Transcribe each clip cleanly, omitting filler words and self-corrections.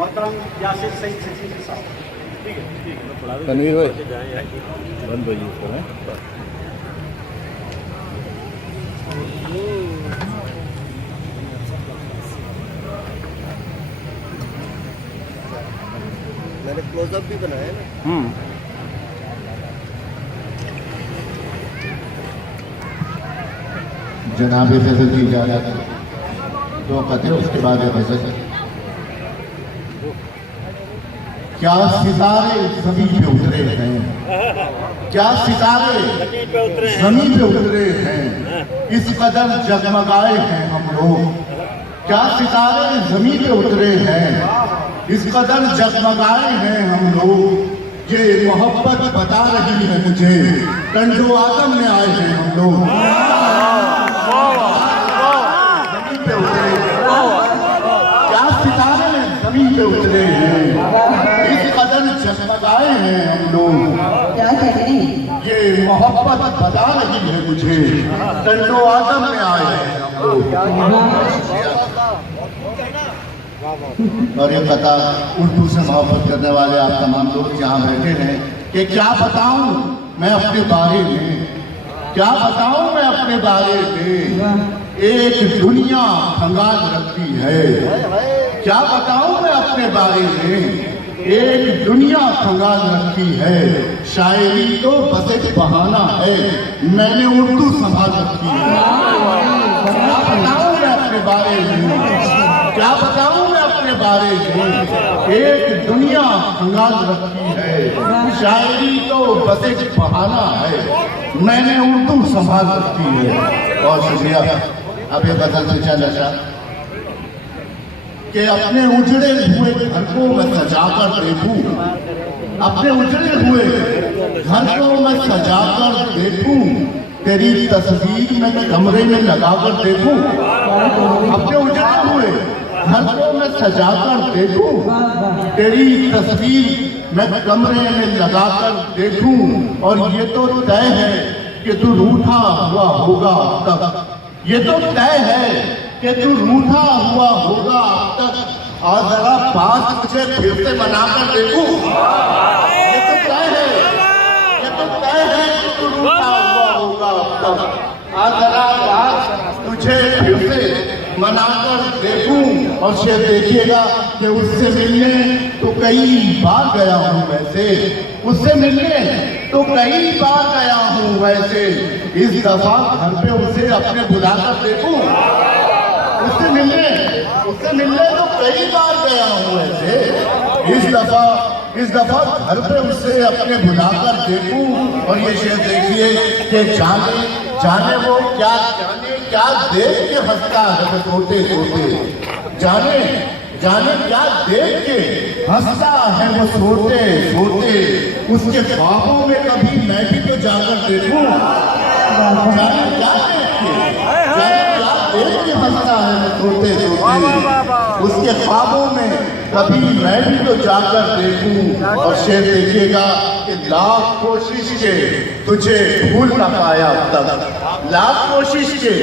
मोहतरम यासिर सईद सिद्दीकी साहब। ठीक है तनवीर भाई बंद भाई इसको है। मैंने क्लोजअप भी बनाया ना। जनाब फैसल की इजाजत तो कहते उसके बाद फैसल क्या सितारे जमीन पे उतरे हैं, क्या सितारे जमीन पे उतरे हैं, इस कदर जगमगाए हैं हम लोग। क्या सितारे जमीन पे उतरे हैं, इस कदर जगमगाए हैं हम लोग। ये मोहब्बत बता रही है मुझे, कंडो आदम में आए हैं हम लोग। जमीन पे उतरे, क्या सितारे जमीन पे उतरे हैं, इस कदर जगमगाए हैं हम लोग। क्या करें? ये मोहब्बत बता रही है मुझे, कंडो आदम में आए हैं हम लोग। और ये पता उर्दू से मोहब्बत करने वाले आप तमाम लोग यहाँ बैठे हैं कि क्या बताऊं मैं अपने बारे में, क्या बताऊं मैं अपने बारे में। एक दुनिया खंगाल रखती है, क्या बताऊं मैं अपने बारे में। एक दुनिया खंगाल रखती है, शायरी तो बस एक बहाना है, मैंने उर्दू संभाल रखी है। क्या बताऊं मैं अपने बारे में, क्या बताऊं मैं अपने बारे में। एक दुनिया खंगाल रखी है, शायरी तो बस एक बहाना है, मैंने उर्दू संभाल रखी है। बहुत शुक्रिया। अब ये गजल से चल अच्छा कि अपने उजड़े हुए घर को मैं सजाकर देखूं, अपने उजड़े हुए घर को मैं सजाकर देखूं, तेरी तस्वीर मैं कमरे में लगाकर देखूं। अपने उजड़े हुए घर को मैं सजाकर देखूं, तेरी तस्वीर मैं कमरे में लगाकर देखूं। और ये तो तय है कि तू रूठा हुआ होगा तब, ये तो तय है कि तू रूठा हुआ होगा तब। और जरा पास मुझे फिर से मनाकर देखूं, ये तो तय है, ये तो तय है कि तू रूठा हुआ होगा तब। और जरा पास तुझे फिर से मनाकर देखूं। और शेर देखिएगा कि उससे मिलने तो कई बार गया हूं वैसे, उससे मिलने तो कई बार गया हूं वैसे। इस दफा घर पे उसे अपने बुलाकर देखूं, उससे मिलने तो कई बार गया हूं वैसे। इस दफा घर पे उसे अपने बुलाकर देखूं। और ये शेर देखिए कि जाने वो क्या देख के हंसता है सोते सोते, जाने क्या देख के हंसता है वो सोते सोते। उसके ख्वाबों में कभी मैं भी तो जाकर देखूं, जाने क्या देख के हंसता है वो सोते सोते। उसके ख्वाबों में कभी मैं भी तो जाकर देखूं। और शेर देखिएगा कि लाख कोशिश के तुझे भूल न पाया तब, लाख कोशिश के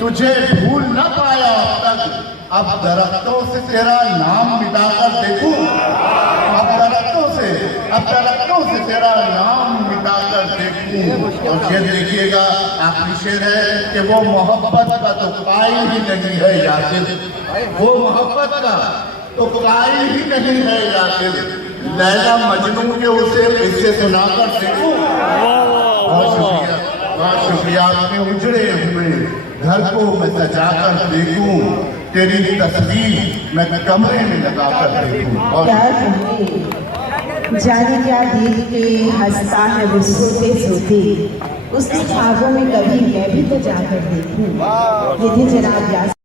तुझे भूल न पाया तब। अब दरख्तों से तेरा नाम मिटाकर देखूं, अब दरख्तों से तेरा नाम मिटाकर देखूं। और शेर देखिएगा आखिरी शेर है कि वो मोहब्बत का तो कायल ही नहीं है यासिर, वो मोहब्बत का तो कायल ही नहीं है यासिर। लैला मजनू के उसे किस्से सुनाकर देखूं। बहुत शुक्रिया। अपने उजड़े हुए घर को मैं सजाकर देखूं, तेरी तस्वीर मैं कमरे में लगाकर देखूं। क्या कहें? जाने क्या देख के हंसता है वो सोते सोते, उसके ख्वाबों में कभी मैं भी तो जाकर देखूं। ये थे जनाब यासिर।